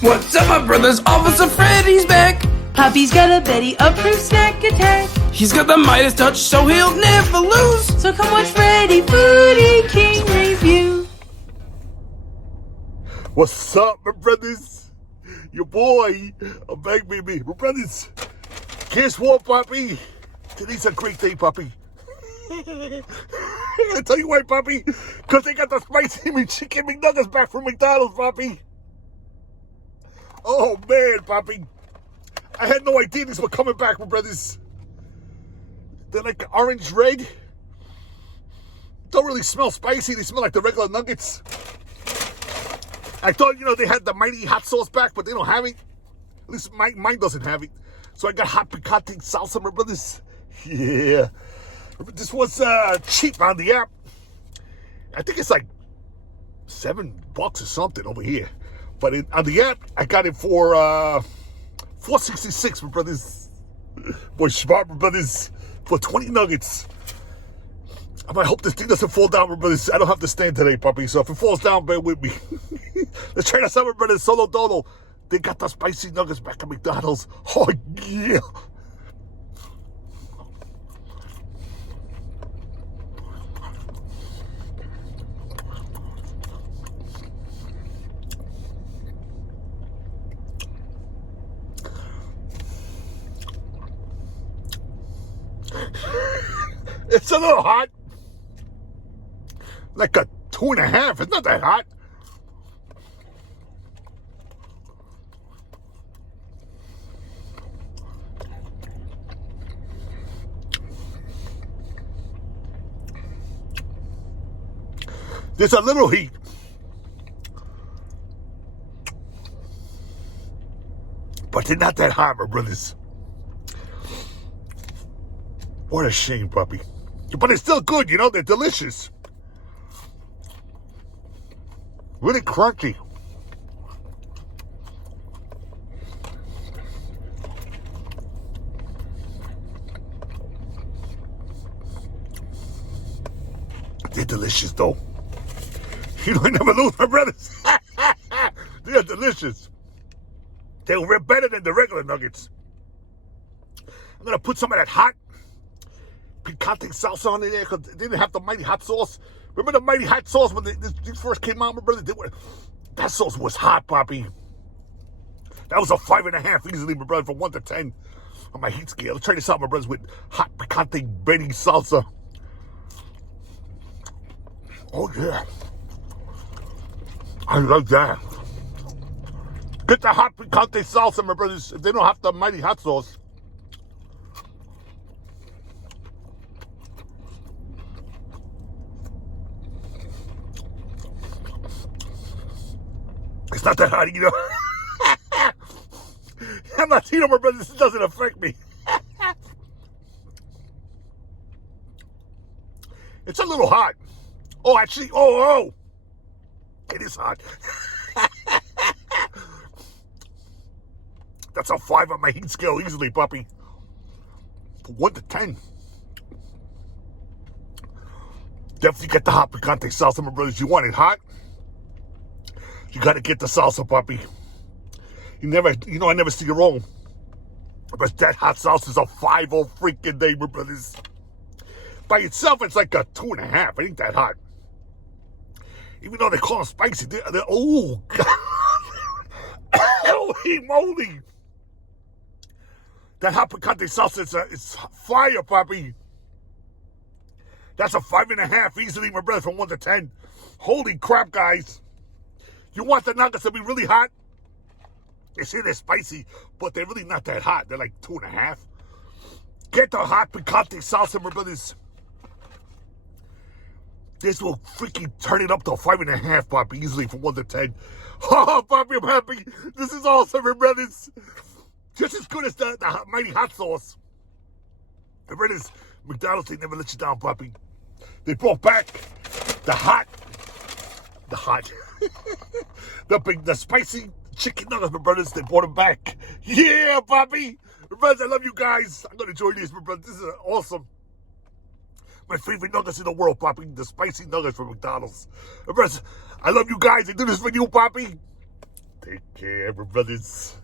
What's up, my brothers? Officer Freddy's back. Poppy's got a Betty-approved snack attack. He's got the Midas touch, so he'll never lose. So come watch Freddy Foodie King review. What's up, my brothers? Your boy, I'm back, baby. My brothers, guess what, Poppy? Today's a great day, Poppy. I tell you why, Poppy. Because they got the spicy chicken McNuggets back from McDonald's, Poppy. Oh, man, Poppy. I had no idea these were coming back, my brothers. They're like orange red. Don't really smell spicy. They smell like the regular nuggets. I thought, they had the mighty hot sauce back, but they don't have it. At least mine doesn't have it. So I got hot picante salsa, my brothers. Yeah. This was cheap on the app. I think it's like $7 or something over here. But on the app, I got it for $4.66, my brothers. Boy, smart, my brothers. For 20 nuggets. I might hope this thing doesn't fall down, my brothers. I don't have to stand today, puppy. So if it falls down, bear with me. Let's try this out, my brothers. Solo Dolo. They got the spicy nuggets back at McDonald's. Oh, yeah. It's a little hot. Like a 2.5. It's not that hot. There's a little heat. But they're not that hot, my brothers. What a shame, puppy. But it's still good, they're delicious. Really crunchy. They're delicious, though. I never lose, my brothers. They're delicious. They're better than the regular nuggets. I'm going to put some of that hot picante salsa on there because they didn't have the mighty hot sauce. Remember the mighty hot sauce when these first came out, my brother? That sauce was hot, Poppy. That was a 5.5 easily, my brother, from 1 to 10 on my heat scale. Let's try this out, my brothers, with hot picante Betty salsa. Oh, yeah. I like that. Get the hot picante salsa, my brothers, if they don't have the mighty hot sauce. It's not that hot, I'm Latino, my brothers. This doesn't affect me. It's a little hot. Oh, actually, it is hot. That's a 5 on my heat scale easily, puppy. 1 to 10. Definitely get the hot picante salsa, my brothers. You want it hot? You got to get the salsa, puppy. I never see you wrong. But that hot salsa is a 5 all freaking day, my brothers. By itself, it's like a 2.5. It ain't that hot. Even though they call them spicy, they're oh, God. Holy moly. That hot picante salsa is fire, puppy. That's a 5.5 easily, my brother, from 1 to 10. Holy crap, guys. You want the nuggets to be really hot? They say they're spicy, but they're really not that hot. They're like 2.5. Get the hot picante salsa, my brothers. This will freaking turn it up to a 5.5, Poppy, easily from 1 to 10. Oh, Poppy, I'm happy. This is awesome, my brothers. Just as good as the mighty hot sauce. The brothers, McDonald's, they never let you down, Poppy. They brought back the the spicy chicken nuggets, my brothers. They brought them back. Yeah, Poppy. My brothers, I love you guys. I'm going to enjoy this, my brothers. This is awesome. My favorite nuggets in the world, Poppy. The spicy nuggets from McDonald's. My brothers, I love you guys. I do this for you, Poppy. Take care, my brothers.